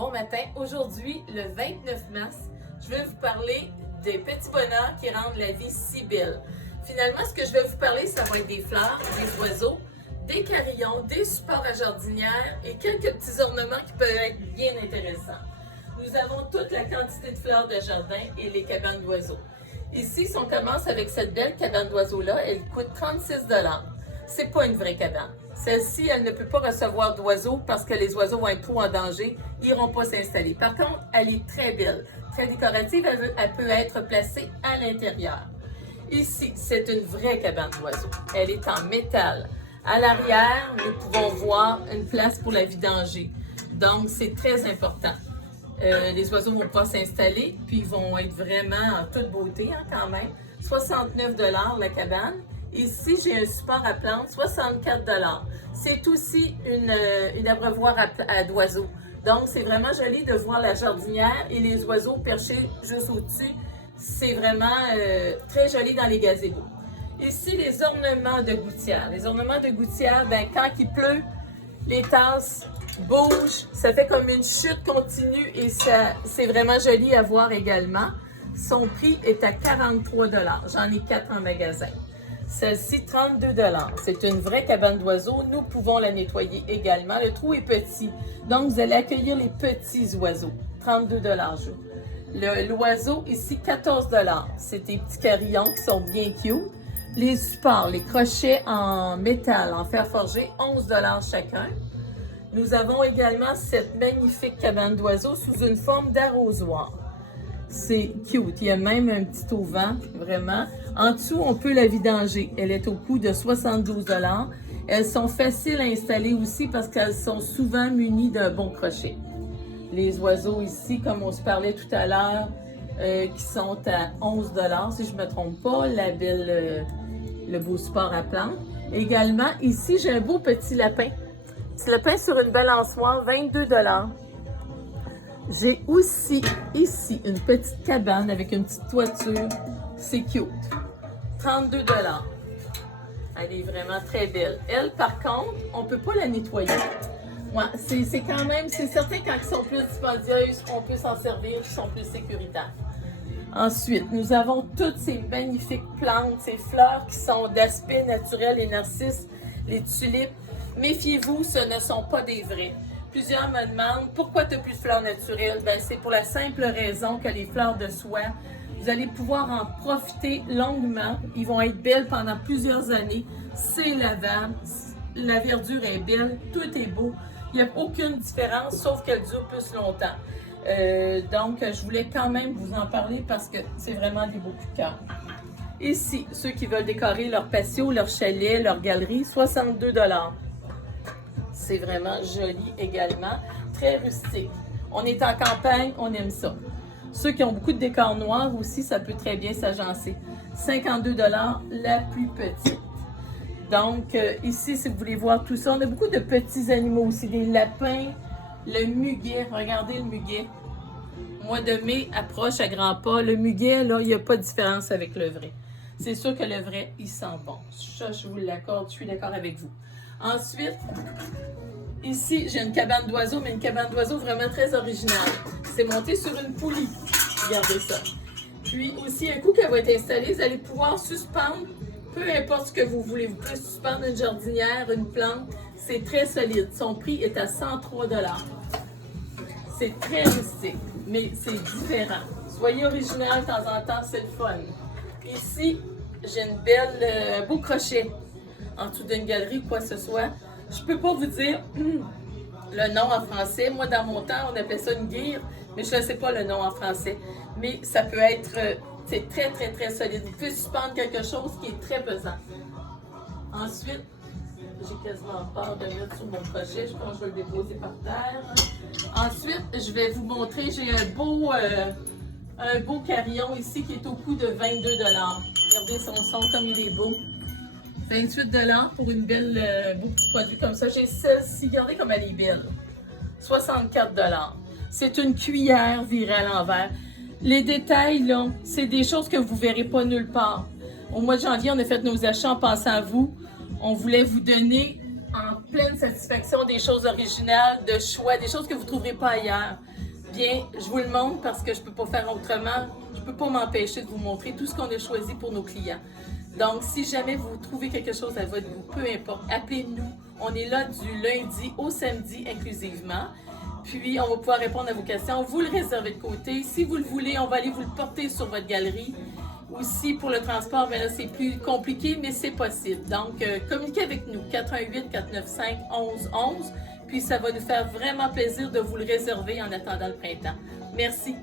Bon matin. Aujourd'hui, le 29 mars, je vais vous parler des petits bonheurs qui rendent la vie si belle. Finalement, ce que je vais vous parler, ça va être des fleurs, des oiseaux, des carillons, des supports à jardinière et quelques petits ornements qui peuvent être bien intéressants. Nous avons toute la quantité de fleurs de jardin et les cabanes d'oiseaux. Ici, si on commence avec cette belle cabane d'oiseaux-là, elle coûte 36 $. C'est pas une vraie cabane. Celle-ci, elle ne peut pas recevoir d'oiseaux parce que les oiseaux vont être trop en danger, ils n'iront pas s'installer. Par contre, elle est très belle, très décorative, elle peut être placée à l'intérieur. Ici, c'est une vraie cabane d'oiseaux. Elle est en métal. À l'arrière, nous pouvons voir une place pour la vidanger. Donc, c'est très important. Les oiseaux vont pas s'installer, puis ils vont être vraiment en toute beauté quand même. 69 $ la cabane. Ici, j'ai un support à plantes, 64 $. C'est aussi une abreuvoire d'oiseaux. Donc, c'est vraiment joli de voir la jardinière et les oiseaux perchés juste au-dessus. C'est vraiment très joli dans les gazebos. Ici, les ornements de gouttière. Les ornements de gouttière, ben, quand il pleut, les tasses bougent, ça fait comme une chute continue et c'est vraiment joli à voir également. Son prix est à 43 $. J'en ai 4 en magasin. Celle-ci, 32 $. C'est une vraie cabane d'oiseaux. Nous pouvons la nettoyer également. Le trou est petit, donc vous allez accueillir les petits oiseaux. 32 $. L'oiseau, ici, 14 $. C'est des petits carillons qui sont bien cute. Les supports, les crochets en métal, en fer forgé, 11 $ chacun. Nous avons également cette magnifique cabane d'oiseaux sous une forme d'arrosoir. C'est cute. Il y a même un petit auvent, vraiment. En dessous, on peut la vidanger. Elle est au coût de 72 $. Elles sont faciles à installer aussi parce qu'elles sont souvent munies d'un bon crochet. Les oiseaux ici, comme on se parlait tout à l'heure, qui sont à 11 $, si je ne me trompe pas, le beau support à plantes. Également, ici, j'ai un beau petit lapin. Petit lapin sur une balançoire, 22 $. J'ai aussi ici une petite cabane avec une petite toiture. C'est cute. 32 $. Elle est vraiment très belle. Elle, par contre, on ne peut pas la nettoyer. Ouais, c'est quand même, c'est certain quand ils sont plus dispendieuses, on peut s'en servir, ils sont plus sécuritaires. Ensuite, nous avons toutes ces magnifiques plantes, ces fleurs qui sont d'aspect naturel, les narcisses, les tulipes. Méfiez-vous, ce ne sont pas des vrais. Plusieurs me demandent pourquoi tu n'as plus de fleurs naturelles. Ben, c'est pour la simple raison que les fleurs de soie, vous allez pouvoir en profiter longuement. Ils vont être belles pendant plusieurs années. C'est lavable, la verdure est belle, tout est beau. Il n'y a aucune différence, sauf qu'elle dure plus longtemps. Donc, je voulais quand même vous en parler parce que c'est vraiment des beaux coups de cœur. Ici, ceux qui veulent décorer leur patio, leur chalet, leur galerie, 62 $. C'est vraiment joli également, très rustique. On est en campagne, on aime ça. Ceux qui ont beaucoup de décors noirs aussi, ça peut très bien s'agencer. 52 $ la plus petite. Donc, ici, si vous voulez voir tout ça, on a beaucoup de petits animaux aussi, des lapins, le muguet. Regardez le muguet. Mois de mai approche à grands pas. Le muguet, là, il n'y a pas de différence avec le vrai. C'est sûr que le vrai, il sent bon. Ça, je vous l'accorde, je suis d'accord avec vous. Ensuite, ici, j'ai une cabane d'oiseaux, mais une cabane d'oiseaux vraiment très originale. C'est monté sur une poulie. Regardez ça. Puis aussi, un coup qu'elle va être installée, vous allez pouvoir suspendre, peu importe ce que vous voulez. Vous pouvez suspendre une jardinière, une plante. C'est très solide. Son prix est à 103 $. C'est très rustique, mais c'est différent. Soyez original de temps en temps, c'est le fun. Ici, j'ai une belle, beau crochet en dessous d'une galerie ou quoi que ce soit. Je peux pas vous dire le nom en français. Moi, dans mon temps, on appelait ça une guire, mais je ne sais pas le nom en français. Mais ça peut être, c'est très, très, très solide. Vous pouvez suspendre quelque chose qui est très pesant. Ensuite, j'ai quasiment peur de mettre sur mon crochet. Je pense que je vais le déposer par terre. Ensuite, je vais vous montrer, j'ai un beau carillon ici qui est au coût de 22 $. Regardez son son comme il est beau. 28 $ pour une belle, beau petit produit comme ça. J'ai celle-ci, regardez comme elle est belle. 64 $. C'est une cuillère virée à l'envers. Les détails, là, c'est des choses que vous ne verrez pas nulle part. Au mois de janvier, on a fait nos achats en pensant à vous. On voulait vous donner en pleine satisfaction des choses originales, de choix, des choses que vous ne trouverez pas ailleurs. Bien, je vous le montre parce que je ne peux pas faire autrement. Je ne peux pas m'empêcher de vous montrer tout ce qu'on a choisi pour nos clients. Donc, si jamais vous trouvez quelque chose à votre goût, peu importe, appelez-nous. On est là du lundi au samedi inclusivement. Puis, on va pouvoir répondre à vos questions. Vous le réservez de côté. Si vous le voulez, on va aller vous le porter sur votre galerie. Aussi, pour le transport, bien là, c'est plus compliqué, mais c'est possible. Donc, communiquez avec nous, 418-495-1111. Puis, ça va nous faire vraiment plaisir de vous le réserver en attendant le printemps. Merci.